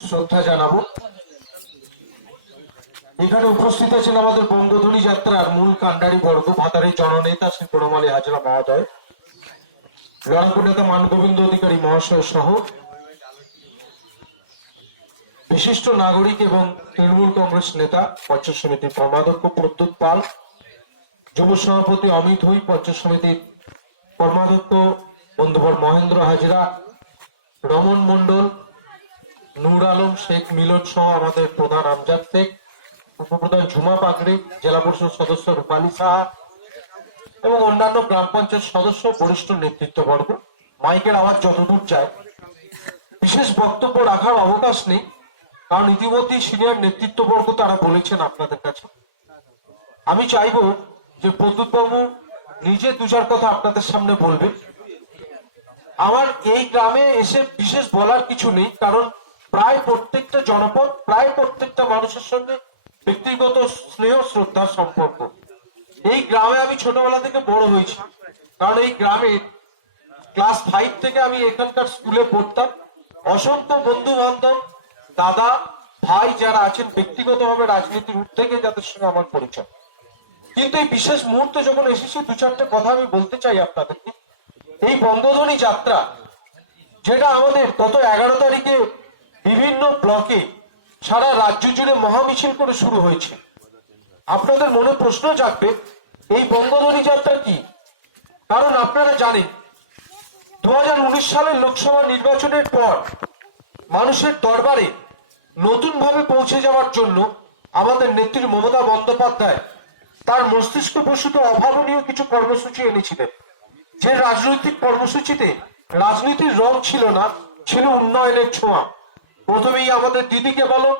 শ্রদ্ধা জানাবো। এখানে উপস্থিত আছেন আমাদের বঙ্গধ্বনি যাত্রার মূল কান্ডারি বর্গ, ভাতারের জননেতা শ্রী প্রণব আলী হাজরা মহোদয়, লড়াকু নেতা মানগোবিন্দ অধিকারী মহাশয় সহ বিশিষ্ট নাগরিক এবং তৃণমূল কংগ্রেস নেতা, পঞ্চায়েত সমিতির কর্মাধ্যক্ষ প্রদ্যুৎ পাল, যুব সভাপতি অমিত হুই, পঞ্চায়েত সমিতির কর্মাধ্যক্ষ বন্ধুবর মহেন্দ্র হাজরা, রমন মন্ডল, নূর আলম শেখ মিলন সহ আমাদের প্রধান আমজাদ শেখ, উপপ্রধান ঝুমা পাকড়ি, জেলা পরিষদ সদস্য রূপালী সাহা এবং অন্যান্য গ্রাম পঞ্চায়েত সদস্য, বরিষ্ঠ নেতৃত্ববর্গ। মাইকের আওয়াজ যতদূর যায়, বিশেষ বক্তব্য রাখার অবকাশ নেই, কারণ ইতিমধ্যেই সিনিয়র নেতৃত্ববর্গ তারা বলেছেন আপনাদের কাছে। আমি চাইব যে প্রদ্যুৎ বাবু নিজে দু চার কথা আপনাদের সামনে বলবেন। আমার এই গ্রামে এসে বিশেষ বলার কিছু নেই, কারণ প্রায় প্রত্যেকটা জনপদ, প্রায় প্রত্যেকটা মানুষের সঙ্গে ব্যক্তিগত স্নেহ শ্রদ্ধার সম্পর্ক। এই গ্রামে আমি ছোটবেলা থেকে বড় হয়েছি, কারণ এই গ্রামে ক্লাস 5 থেকে আমি এখানকার স্কুলে পড়তাম। অসংখ্য বন্ধু বান্ধব, দাদা ভাই যারা আছেন ব্যক্তিগতভাবে রাজনীতির থেকে, যাদের সঙ্গে আমার পরিচয়। কিন্তু এই বিশেষ মুহূর্তে যখন এসেছি, দু চারটে কথা আমি বলতে চাই আপনাদেরকে। এই বঙ্গধ্বনি যাত্রা, যেটা আমাদের গত 11 তারিখে বিভিন্ন ব্লকে সারা রাজ্য জুড়ে মহামিছিল করে শুরু হয়েছে। আপনাদের মনে প্রশ্ন জাগবে, এই বঙ্গধ্বনি যাত্রা কি? কারণ আপনারা জানেন 2019 সালের লোকসভা নির্বাচনের পর মানুষের দরবারে নতুন ভাবে পৌঁছে যাওয়ার জন্য আমাদের নেত্রী মমতা বন্দ্যোপাধ্যায় তার মস্তিষ্ক প্রসূত অভাবনীয় কিছু কর্মসূচি এনেছিলেন। যে রাজনৈতিক কর্মসূচিতে রাজনীতির রং ছিল না, ছিল উন্নয়নের ছোঁয়া। প্রথমেই আমাদের দিদিকে বলো,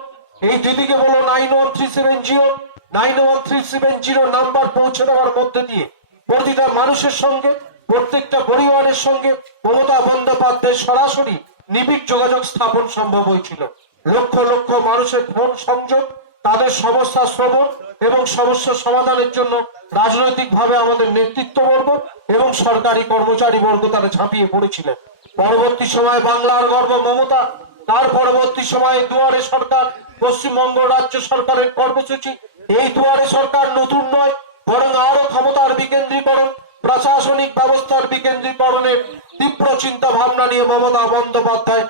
এই দিদিকে বলো 9137091370 নাম্বার পৌঁছে দেওয়ার মধ্যে দিয়ে প্রতিটা মানুষের সঙ্গে, প্রত্যেকটা পরিবারের সঙ্গে মমতা বন্দ্যোপাধ্যায়ের সরাসরি নিবিড় যোগাযোগ স্থাপন সম্ভব হয়েছিল। লক্ষ লক্ষ মানুষের ফোন সংযোগ, তাদের সমস্যা শ্রবণ এবং সমস্যা সমাধানের জন্য রাজনৈতিক ভাবে আমাদের নেতৃত্ববর্গ এবং সরকারি কর্মচারী বর্গ তারা ঝাঁপিয়ে পড়েছিলেন। পরবর্তী সময়ে বাংলার গর্ব মমতা, তার পরবর্তী সময়ে দুয়ারে সরকার, পশ্চিমবঙ্গ রাজ্য সরকারের কর্মসূচি। এই দুয়ারে সরকার নতুন নয়, বরং আরো ক্ষমতার বিকেন্দ্রীকরণ, প্রশাসনিক ব্যবস্থার বিকেন্দ্রীকরণের তীব্র চিন্তা ভাবনা নিয়ে মমতা বন্দ্যোপাধ্যায়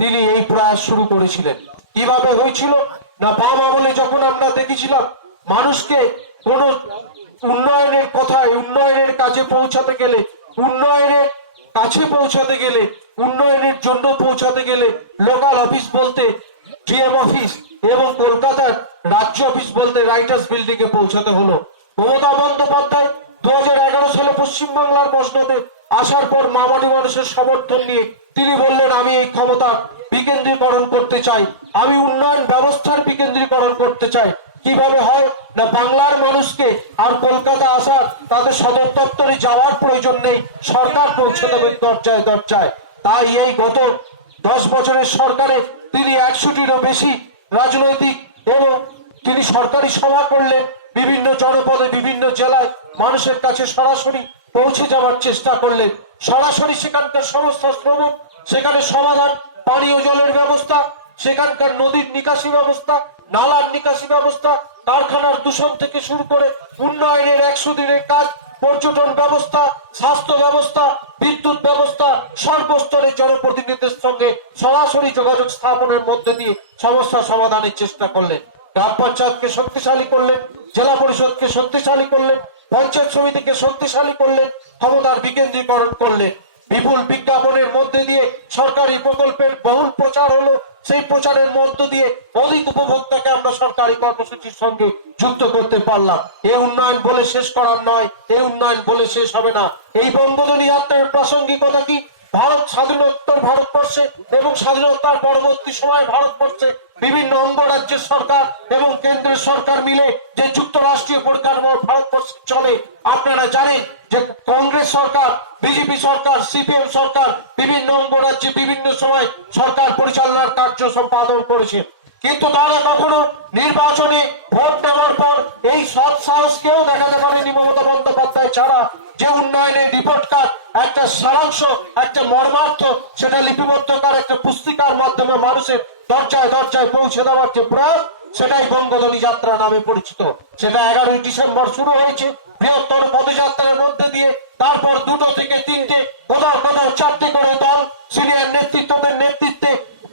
তিনি এই প্রয়াস শুরু করেছিলেন। কিভাবে হয়েছিল না, বাম আমলে যখন আমরা দেখেছিলাম মানুষকে কোন উন্নয়নের কথায়, উন্নয়নের কাছে পৌঁছাতে গেলে, উন্নয়নের কাছে পৌঁছাতে গেলে, উন্নয়নের জন্য পৌঁছাতে গেলে লোকাল অফিস বলতে ডিএম অফিস এবং কলকাতার রাজ্য অফিস বলতে রাইটার্স বিল্ডিং এ পৌঁছাতে হলো। মমতা বন্দ্যোপাধ্যায় 2011 সালে পশ্চিমবাংলার প্রশ্নতে আসার পর মামাটি মানুষের সমর্থন নিয়ে তিনি বললেন, আমি এই ক্ষমতা বিকেন্দ্রীকরণ করতে চাই, আমি উন্নয়ন ব্যবস্থার বিকেন্দ্রীকরণ করতে চাই। কিভাবে হয় না, বাংলার মানুষকে আর কলকাতা আসার, তাদের সদর দপ্তরে যাওয়ার প্রয়োজন নেই, সরকার পৌঁছে দেবে দরজায় দরজায়। তাই এই গত 10 বছরের সরকারে তিনি 100টিরও বেশি রাজনৈতিক এবং তিনি সরকারি সভা করলেন, বিভিন্ন জনপদে, বিভিন্ন জেলায় মানুষের কাছে সরাসরি পৌঁছে যাওয়ার চেষ্টা করলেন। সরাসরি সেখানকার সমস্যা শ্রবণ, সেখানে সমাধান, পানীয় জলের ব্যবস্থা, সেখানকার নদীর নিকাশি ব্যবস্থা, নালার নিকাশি ব্যবস্থা, কারখানার দূষণ থেকে শুরু করে উন্নয়নের 100 দিনের কাজ, পর্যটন ব্যবস্থা, স্বাস্থ্য ব্যবস্থা, বিদ্যুৎ ব্যবস্থা, সর্বস্তরের জনপ্রতিনিধিদের সঙ্গে সরাসরি যোগাযোগ স্থাপনের মধ্যে দিয়ে সমস্যা সমাধানের চেষ্টা করলেন। গ্রাম পঞ্চায়েতকে শক্তিশালী করলেন, জেলা পরিষদকে শক্তিশালী করলেন, পঞ্চায়েত সমিতিকে শক্তিশালী করলেন, ক্ষমতার বিকেন্দ্রীকরণ করলেন। বিপুল বিজ্ঞাপনের মধ্যে দিয়ে সরকারি প্রকল্পের বহুল প্রচার হলো, সেই প্রচারের মধ্য দিয়ে অধিক উপভোক্তাকে আমরা সরকারি কর্মসূচির সঙ্গে যুক্ত করতে পারলাম। এই উন্নয়ন বলে শেষ করার নয়, এই উন্নয়ন বলে শেষ হবে না। এই বঙ্গধ্বনি যাত্রার প্রাসঙ্গিকতা কি? ভারত স্বাধীনোত্তর ভারতবর্ষে এবং স্বাধীনতার পরবর্তী সময় ভারতবর্ষে বিভিন্ন অঙ্গরাজ্যের সরকার এবং কেন্দ্রের সরকার মিলে যে যুক্তরাষ্ট্রীয় পরিকাঠামো ভারতবর্ষে চলে, আপনারা জানেন যে কংগ্রেস সরকার, বিজেপি সরকার, সিপিএম সরকার বিভিন্ন অঙ্গরাজ্যে বিভিন্ন সময় সরকার পরিচালনার কার্য সম্পাদন করেছে। কিন্তু তারা কখনো নির্বাচনে ভোট নেওয়ার পর এই সৎ সাহস কেউ দেখাতে পারেনি মমতা বন্দ্যোপাধ্যায় ছাড়া, যে উন্নয়নের রিপোর্ট কার্ড, একটা সারাংশ, একটা মর্মার্থ সেটা লিপিবদ্ধ করার একটা পুস্তিকার মাধ্যমে মানুষের দরজায় দরজায় পৌঁছে দেওয়ার যে প্রয়াস, সেটাই বঙ্গধ্বনি যাত্রা নামে পরিচিত। সেটা 11ই ডিসেম্বর শুরু হয়েছে বৃহত্তর পদযাত্রার মধ্যে দিয়ে। তারপর 2টো থেকে 3টে, কোথাও কোথাও 4টে করে দল সিনিয়র নেতৃত্বদের নেতৃত্বে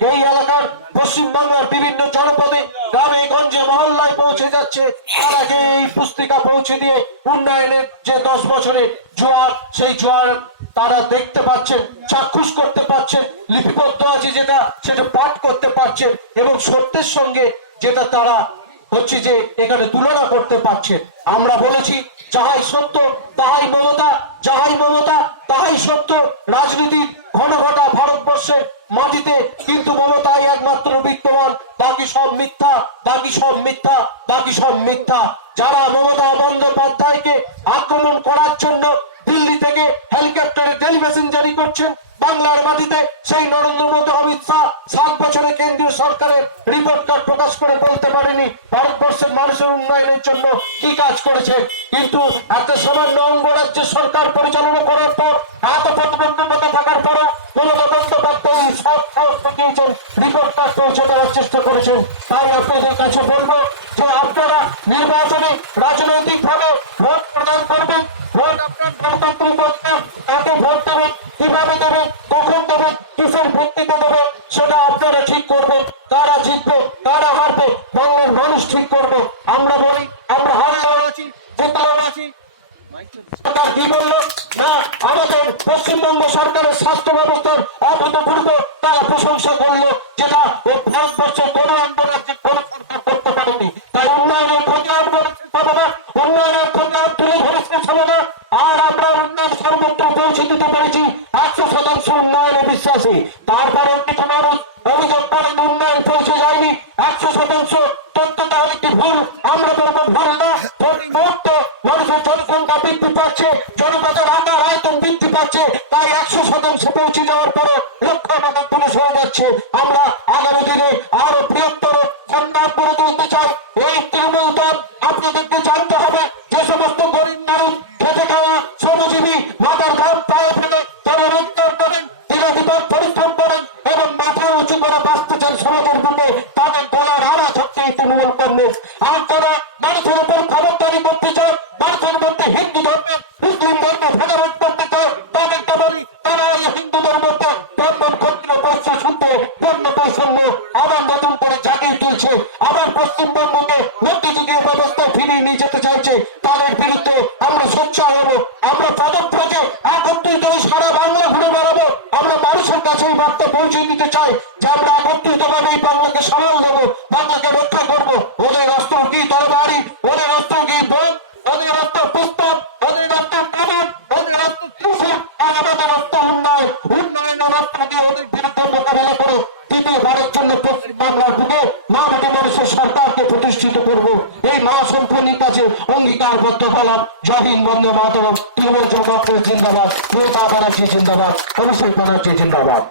এই এলাকার পশ্চিমবাংলার বিভিন্ন জনপদে, গ্রামে গঞ্জে মহল্লায় পৌঁছে যাচ্ছে। তারা যে এই পুস্তিকা পৌঁছে দিয়ে উন্নয়নের যে 10 বছরের জোয়ার, সেই জোয়ার তারা দেখতে পাচ্ছেন, চাক্ষুষ করতে পারছেন, লিপিবদ্ধ আছে যেটা, সেটা পাঠ করতে পারছেন এবং সত্যের সঙ্গে যেটা তারা হচ্ছে যে এখানে তুলনা করতে পারছেন। আমরা বলেছি যাহাই সত্য তাহাই মমতা, যাহাই মমতা তাহাই সত্য। রাজনীতির ঘনঘটা ভারতবর্ষের মাটিতে কিন্তু মমতাই একমাত্র বিদ্যমান, বাকি সব মিথ্যা, বাকি সব মিথ্যা, বাকি সব মিথ্যা। যারা মমতা বন্দ্যোপাধ্যায়কে আক্রমণ করার জন্য দিল্লি থেকে হেলিকপ্টারে টেলিভিশন জারি করছেন, বাংলার মাটিতে সেই নরেন্দ্র মোদী, অমিত শাহ 7 বছরে কেন্দ্রীয় সরকারের রিপোর্ট কার্ড প্রকাশ করে বলতে পারেনি ভারতবর্ষের মানুষের উন্নয়নের জন্য কি কাজ করেছে। কিন্তু একটা সামান্য অঙ্গরাজ্যের সরকার পরিচালনা করার পর, এত প্রতিবন্ধকতা থাকার পরও মমতা বন্দ্যোপাধ্যায় সব সাহস দেখিয়েছেন, রিপোর্ট কার্ড পৌঁছে দেওয়ার চেষ্টা করেছেন। তাই আপনাদের কাছে বলবো যে আপনারা নির্বাচনে রাজনৈতিক ভাবে ভোট প্রদান করবেন। ভোট আপনার গণতান্ত্রিক অধিকার, তাকে ভোট দেবেন, কিভাবে দেবেন, কখন দেবেন, কিসের ভিত্তিতে দেবেন, সেটা আপনারা ঠিক করবেন। কারা জিতবে, কারা হারবে, বাংলার মানুষ ঠিক করবে। আমরা বলি আমরা হারলেও আছি, জিতলেও আছি। সরকার কি বললো না, আমাদের পশ্চিমবঙ্গ সরকারের স্বাস্থ্য ব্যবস্থার অভূতপূর্ব তারা প্রশংসা করলো, যেটা ও ভারতবর্ষের কোন অঙ্গরাজ্যে কোন সরকার করতে পারেনি। তাই উন্নয়নের প্রতিবাদ করেছে সবাই, উন্নয়নের প্রতিবাদ তুলে ধরেছে সবাই। আর আমরা উন্নয়ন সর্বত্র পৌঁছে দিতে পেরেছি, 100% উন্নয়নে বিশ্বাসী। তারপর কিছু মানুষ অভিযোগ করেন উন্নয়ন পৌঁছে যায়নি, 100% তথ্য তাহলে কি ভুল? আমরা তো ভুল না। মুহূর্তে মানুষের জনসংখ্যা বৃদ্ধি পাচ্ছে, জনপদের আকার আয়তন বৃদ্ধি পাচ্ছে, তাই 100% পৌঁছে যাওয়ার পরও লক্ষ টাকা পুলিশ হয়ে যাচ্ছে। আমরা আগামী দিনে আরো বৃহত্তর সংগ্রাম করে তুলতে চাই। এই তৃণমূল দল আপনাদেরকে জানতে হবে, যে সমস্ত গরিব মানুষ খেতে খাওয়া শ্রমজীবী মাথার ঘাম পায়ে ফেলে তারা রোজগার করেন, দিনবিপদ পরিশ্রম করেন এবং মাথা উঁচু করে বাঁচতে চান সমাজের বুকে, তাদের গলার আওয়াজ হচ্ছে এই তৃণমূল কংগ্রেস। আর তারা মানুষের উপর খবরদারি করতে চায়, মানুষের মধ্যে হিন্দু ধর্মের মুসলিম ধর্মে ভেদাভেদ করতে চায়, তাদেরকে বলি তারা ওই হিন্দুদের মধ্যে ব্রাহ্মণ ক্ষত্রিয় পয়সা শুনতে বর্ণ বৈষম্য আবার নতুন করে জাগিয়ে তুলছে, আবার পশ্চিমবঙ্গকে মধ্যযুগীয় ব্যবস্থা ফিরিয়ে নিয়ে যেতে চাইছে। তাদের বিরুদ্ধে আমরা সোচ্চার হব, আমরা পদক্ষেপে একত্রিত সারা বাংলা ঘুরে বেড়াবো। আমরা মানুষের কাছে এই বার্তা পৌঁছে দিতে চাই যে আমরা একত্রিত ভাবে এই বাংলাকে সামাল দেবো, বাংলাকে রক্ষা করবো। ওদের অস্ত্র কি তরবারি, ওদের অস্ত্র কি বোম, ওদের অস্ত্র পুস্তক, ওদের অস্ত্র কামান, ওদের অস্ত্র ত্রিশূল, আর আমাদের অস্ত্র উন্নয়ন। উন্নয়নের অস্ত্র দিয়ে ওদের বিরুদ্ধে মোকাবেলা করো। দ্বিতীয়বারের জন্য পশ্চিম বাংলার বুকে মাটি মানুষের সরকারকে প্রতিষ্ঠিত করবো, এই মহাসম্পন্নীর কাছে অঙ্গীকারবদ্ধ হলাম। জয় হিন্দ, বন্দে মাতরম। তৃণমূল কংগ্রেস জিন্দাবাদ, মমতা ব্যানার্জি জিন্দাবাদ, অভিষেক ব্যানার্জি জিন্দাবাদ।